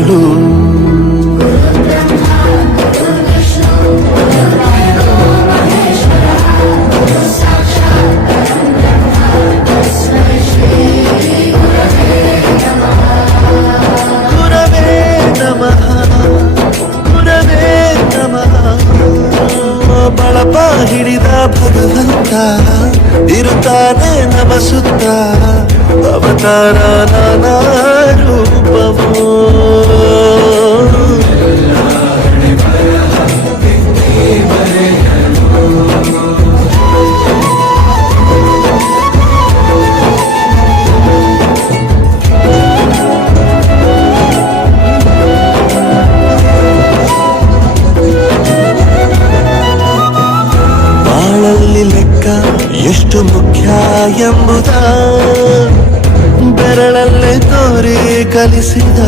ಗುರುಗಳು. ಬಳಪ ಹಿಡಿದ ಭಗವಂತ ಇರುತ್ತಾನೆ ನಮ ಸುತ್ತ, ಅವತಾರ ನಾನಾ ರೂಪವೋ. ಬಾಳಲ್ಲಿ ಲೆಕ್ಕ ಎಷ್ಟು ಮುಖ್ಯ ಎಂಬುದ ಬೆರಳಲ್ಲೇ ತೋರಿ ಕಲಿಸಿದ